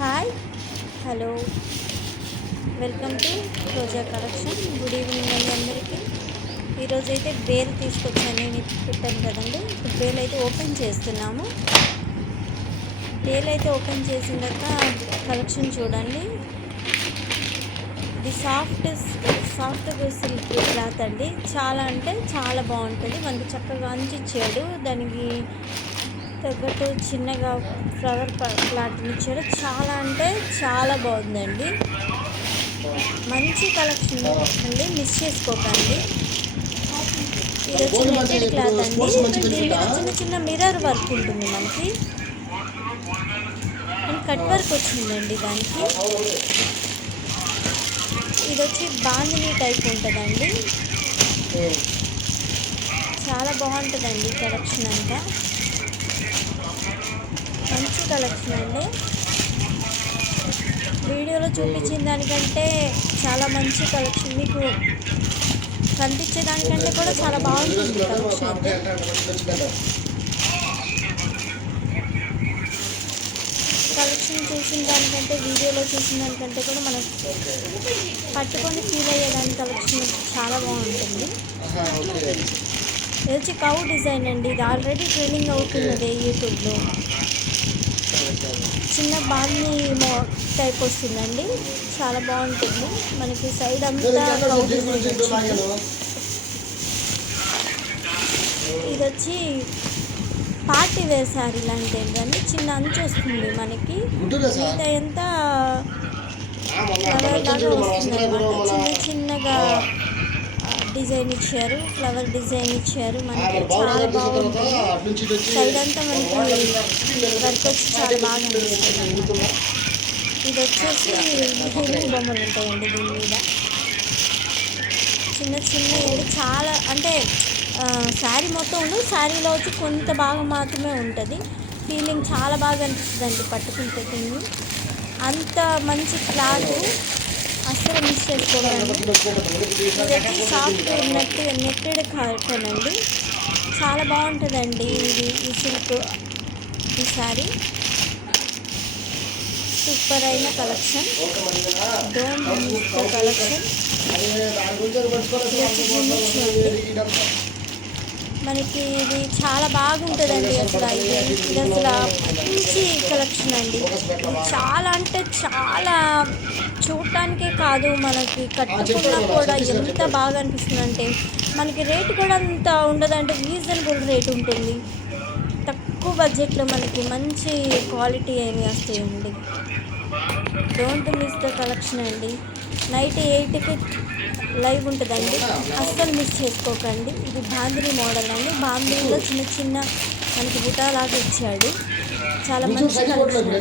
Hi, hello, welcome to Roja collection. Good evening అండి అందరికీ. ఈరోజైతే బేల్ తీసుకొచ్చాను, నేను పెట్టాను కదండి. ఇప్పుడు బేల్ అయితే ఓపెన్ చేస్తున్నాము. బేల్ అయితే ఓపెన్ చేసినాక కలెక్షన్ చూడండి. ఇది సాఫ్ట్ సిల్క్ క్లాత్ అండి. చాలా అంటే చాలా బాగుంటుంది. మనకి చక్కగా అంచిచ్చాడు, దానికి తగ్గట్టు చిన్నగా ఫ్లవర్ ప్లాట్ని ఇచ్చాడు. చాలా అంటే చాలా బాగుందండి. మంచి కలెక్షన్ అండి, మిస్ చేసుకోకండి. ఇది వచ్చి నెట్టెడ్ క్లాత్ అండి. దీని మీద చిన్న చిన్న మిర్రర్ వర్క్ ఉంటుంది మనకి, అండ్ కట్ వర్క్ వచ్చిందండి దానికి. ఇది వచ్చి బాందిని టైప్ ఉంటుందండి. చాలా బాగుంటుందండి కలెక్షన్ అంతా. మంచి కలెక్షన్ అండి. వీడియోలో చూపించిన దానికంటే చాలా మంచి కలెక్షన్, మీకు కనిపించే దానికంటే కూడా చాలా బాగుంటుంది కలెక్షన్ అయితే. కలెక్షన్ చూసిన దానికంటే వీడియోలో చూసిన దానికంటే కూడా మనం పట్టుకొని ఫీల్ అయ్యేదాని కలెక్షన్ చాలా బాగుంటుంది. ఇది వచ్చి కౌ డిజైన్ అండి. ఇది ఆల్రెడీ ట్రైనింగ్ అవుతున్నది యూట్యూబ్లో. చిన్న బాంది టైప్ వస్తుందండి, చాలా బాగుంటుంది. మనకి సైడ్ అంతా కౌ డిజైన్ వచ్చింది. ఇది వచ్చి పార్టీ వేర్ శారీ లాంటిది అండి. చిన్న అంచు వస్తుంది మనకి, మిగతా ఎంత ఫ్లవర్ లాగా వస్తుంది అనమాట. చిన్న చిన్నగా డిజైన్ ఇచ్చారు, ఫ్లవర్ డిజైన్ ఇచ్చారు. మనకి చాలా బాగుంటుంది. సైడ్ అంతా మనకి వర్క్ వచ్చి చాలా బాగా అనిపిస్తుంది. ఇది వచ్చేసి హెమ్మింగ్ బొమ్మలు ఉంటాయండి దీని మీద. చిన్న చిన్న చాలా అంటే శారీ మొత్తం ఉండదు, శారీలో వచ్చి కొంత భాగం మాత్రమే ఉంటుంది. ఫీలింగ్ చాలా బాగా అనిపిస్తుంది అండి పట్టుకుంటే. దీన్ని అంత మంచి క్లాత్, అస్సలు మిస్ చేసుకోవాలండి. ఇది సాఫ్ట్ నెట్టెడ్ కాటన్ అండి. చాలా బాగుంటుందండి ఇది. ఈ సిల్క్ ఈ శారీ సూపర్ అయిన collection. Don't miss the collection. మనకి ఇది చాలా బాగుంటుందండి. అసలు ఇది అసలు మంచి కలెక్షన్ అండి. చాలా అంటే చాలా చూడటానికే కాదు, మనకి కట్టుకున్నా కూడా ఎంత బాగా అనిపిస్తుంది అంటే, మనకి రేటు కూడా అంత ఉండదంటే రీజనబుల్ రేట్ ఉంటుంది. తక్కువ బడ్జెట్లో మనకి మంచి క్వాలిటీ ఏమి వస్తాయండి. డోంట్ మిస్ ద కలెక్షన్ అండి. నైట్ 8కి లైవ్ ఉంటుందండి, అస్సలు మిస్ చేసుకోకండి. ఇది బాందిని మోడల్ అండి. బాందినిలో చిన్న చిన్న మనకి బుటాలాగా ఇచ్చాడు. చాలా మంచి కలెక్షన్.